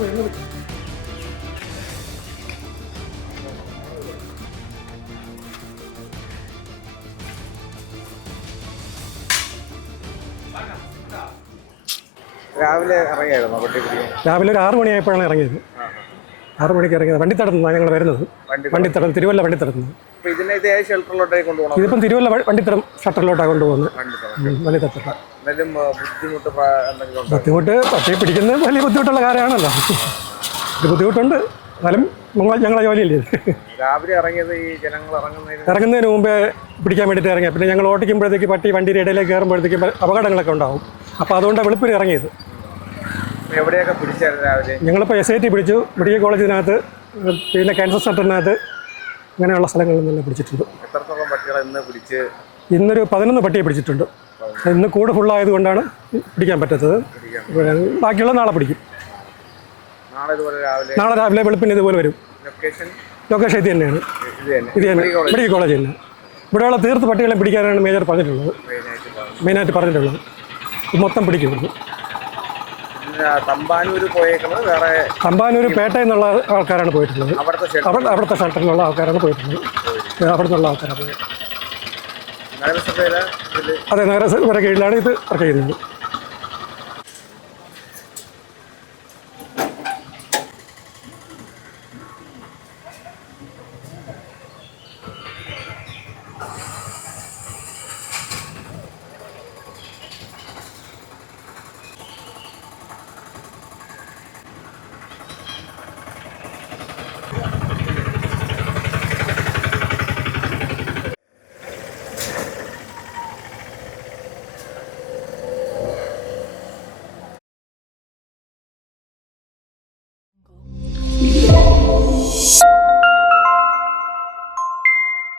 രാവിലെ ഇറങ്ങിയായിരുന്നു രാവിലെ ഒരു 6 മണിയായപ്പോഴാണ് ഇറങ്ങിയത്. 6 മണിക്ക് ഇറങ്ങിയത്. വണ്ടിത്തടത്തുനിന്നാണ് ഞങ്ങൾ വരുന്നത്. വണ്ടിത്തടം, തിരുവല്ല വണ്ടിത്തടത്തുനിന്ന്. ഇതിപ്പം തിരുവല്ല വണ്ടിത്തടം ഷട്ടറിലോട്ടാണ് കൊണ്ടുപോകുന്നത്. വണ്ടിത്തട ബുദ്ധിമുട്ട് പട്ടിയെ പിടിക്കുന്നത് വലിയ ബുദ്ധിമുട്ടുള്ള കാര്യമാണല്ലോ. ഇത് ബുദ്ധിമുട്ടുണ്ട്, എന്നാലും ഞങ്ങളെ ജോലിയല്ലേ. രാവിലെ ഇറങ്ങുന്നതിന് മുമ്പേ പിടിക്കാൻ വേണ്ടിയിട്ട് ഇറങ്ങിയ പിന്നെ ഞങ്ങൾ ഓടിക്കുമ്പോഴത്തേക്ക് പട്ടി വണ്ടിയുടെ ഇടയിലേക്ക് കയറുമ്പോഴത്തേക്കും അപകടങ്ങളൊക്കെ ഉണ്ടാവും. അപ്പോൾ അതുകൊണ്ടാണ് വെളുപ്പിന് ഇറങ്ങിയത്. എവിടെയൊക്കെ പിടിച്ചായിരുന്നു രാവിലെ? ഞങ്ങളിപ്പോൾ SIT പിടിച്ചു, മെഡിക്കൽ കോളേജിനകത്ത്, പിന്നെ ക്യാൻസർ സെൻ്ററിനകത്ത്, അങ്ങനെയുള്ള സ്ഥലങ്ങളിൽ നിന്നെല്ലാം പിടിച്ചിട്ടുണ്ട്. എത്രത്തോളം പട്ടികളെ ഇന്ന് പിടിച്ച്? ഇന്നൊരു 11 പട്ടിയെ പിടിച്ചിട്ടുണ്ട്. ഇന്ന് കൂട് ഫുള്ളായത് കൊണ്ടാണ് പിടിക്കാൻ പറ്റാത്തത്. ബാക്കിയുള്ള നാളെ പിടിക്കും. നാളെ രാവിലെ വെളുപ്പിന് ഇതുപോലെ വരും. ലൊക്കേഷൻ ഇത് തന്നെയാണ്. ഇത് തന്നെ മെഡിക്കൽ കോളേജ് തന്നെ. ഇവിടെയുള്ള തീർത്ത് പട്ടികളെ പിടിക്കാനാണ് മെയിനായിട്ട് പറഞ്ഞിട്ടുള്ളത്. മൊത്തം പിടിക്കും. തമ്പാനൂർ പേട്ട എന്നുള്ള ആൾക്കാരാണ് പോയിട്ടുള്ളത്. അവിടുത്തെ ഷട്ടറിലുള്ള ആൾക്കാരാണ് പോയിട്ടുള്ളത്. അവിടെ നിന്നുള്ള ആൾക്കാരാണ്. അതെ, നഗരസഭയുടെ കീഴിലാണ് ഇത് വർക്ക് ചെയ്യുന്നത്.